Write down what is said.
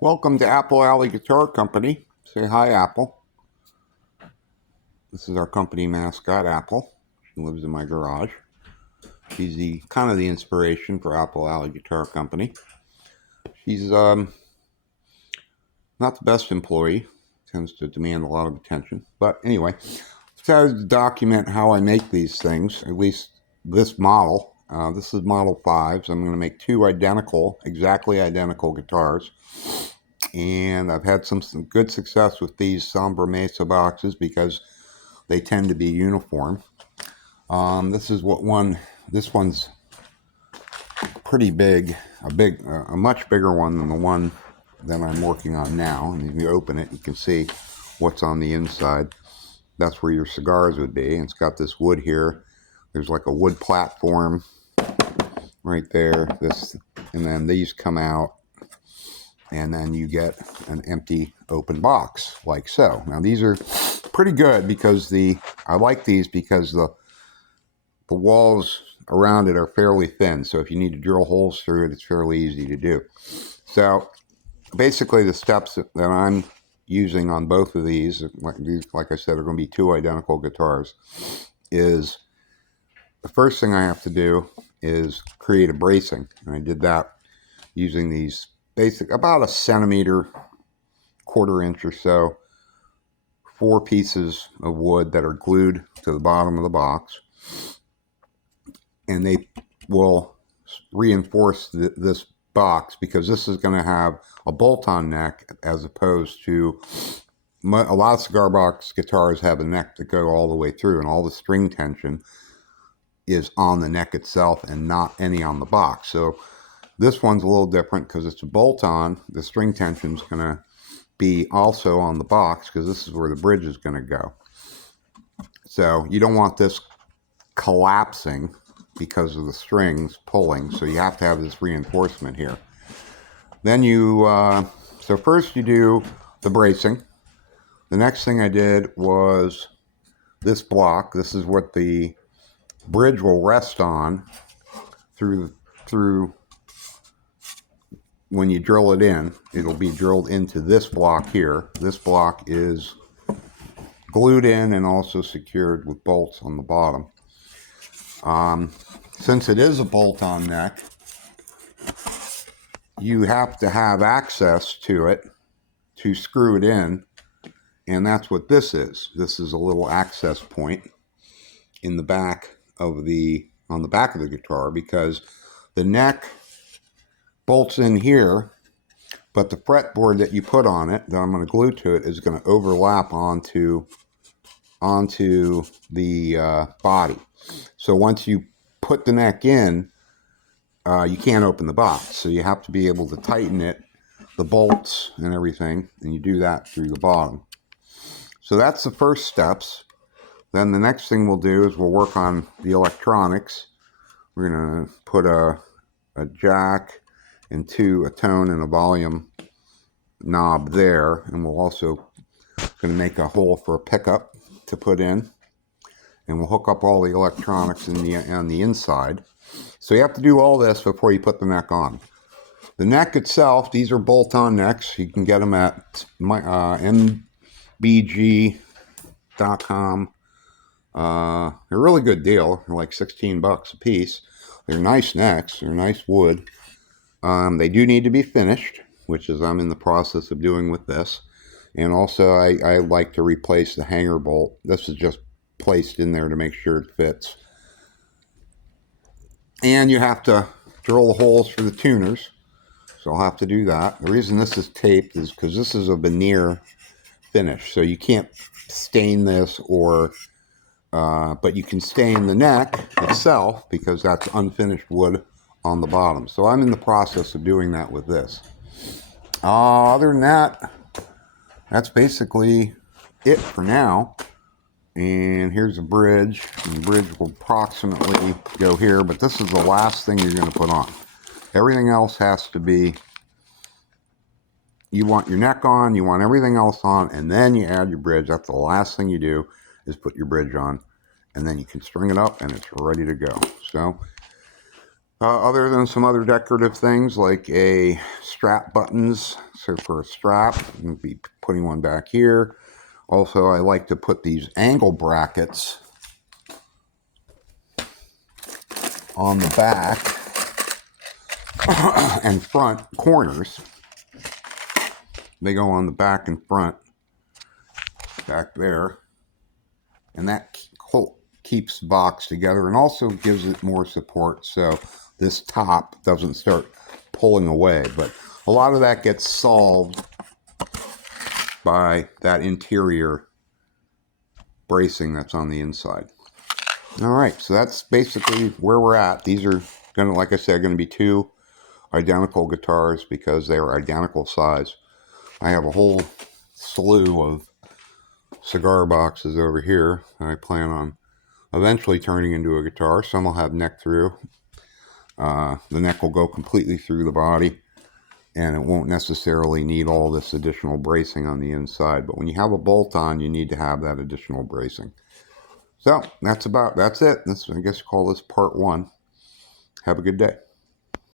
Welcome to Apple Alley Guitar Company. Say hi, Apple. This is our company mascot, Apple. She lives in my garage. She's the kind of the inspiration for Apple Alley Guitar Company. She's not the best employee. Tends to demand a lot of attention. But anyway, to document how I make these things, at least this model. This is model 5's. I'm going to make two exactly identical guitars. And I've had some good success with these Sombra Mesa boxes because they tend to be uniform. This one's pretty big, a much bigger one than the one that I'm working on now. And if you open it, you can see what's on the inside. That's where your cigars would be. And it's got this wood here. There's like a wood platform right there. And then these come out. And then you get an empty open box like so. Now these are pretty good because I like these because the walls around it are fairly thin. So if you need to drill holes through it, it's fairly easy to do. So basically the steps that I'm using on both of these, like I said, are going to be two identical guitars, is the first thing I have to do is create a bracing. And I did that using these about a centimeter, quarter inch or so, 4 pieces of wood that are glued to the bottom of the box. And they will reinforce this box because this is going to have a bolt-on neck as opposed to a lot of cigar box guitars have a neck that go all the way through, and all the string tension is on the neck itself and not any on the box. So this one's a little different because it's a bolt-on. The string tension is going to be also on the box because this is where the bridge is going to go. So you don't want this collapsing because of the strings pulling. So you have to have this reinforcement here. Then so first you do the bracing. The next thing I did was this block. This is what the bridge will rest on through when you drill it in. It'll be drilled into this block here. This block is glued in and also secured with bolts on the bottom. Since it is a bolt-on neck, you have to have access to it to screw it in, and that's what this is. This is a little access point in the back on the back of the guitar, because the neck bolts in here, but the fretboard that you put on it, that I'm going to glue to it, is going to overlap onto the body. So once you put the neck in, you can't open the box. So you have to be able to tighten it, the bolts and everything, and you do that through the bottom. So that's the first steps. Then the next thing we'll do is we'll work on the electronics. We're going to put a jack and a tone and a volume knob there, and we'll also going to make a hole for a pickup to put in, and we'll hook up all the electronics on the inside. So you have to do all this before you put the neck on. The neck itself, these are bolt-on necks. You can get them at mbg.com. They're a really good deal. They're like $16 a piece. They're nice necks. They're nice wood. They do need to be finished, which is I'm in the process of doing with this. And also I like to replace the hanger bolt. This is just placed in there to make sure it fits. And you have to drill the holes for the tuners. So I'll have to do that. The reason this is taped is because this is a veneer finish. So you can't stain this but you can stain the neck itself because that's unfinished wood on the bottom. So I'm in the process of doing that with this. Other than that, that's basically it for now. And here's a bridge. And the bridge will approximately go here, but this is the last thing you're going to put on. Everything else has to be, you want your neck on, you want everything else on, and then you add your bridge. That's the last thing you do, is put your bridge on. And then you can string it up and it's ready to go. So Other than some other decorative things like a strap buttons, so for a strap, I'll be putting one back here. Also, I like to put these angle brackets on the back and front corners. They go on the back and front, back there, and that keeps the box together and also gives it more support so this top doesn't start pulling away. But a lot of that gets solved by that interior bracing that's on the inside. All right, so that's basically where we're at. These are going to, like I said, going to be two identical guitars because they are identical size. I have a whole slew of cigar boxes over here that I plan on eventually turning into a guitar. Some will have neck through. The neck will go completely through the body, and it won't necessarily need all this additional bracing on the inside. But when you have a bolt on, you need to have that additional bracing. So that's it. I guess call this part 1. Have a good day.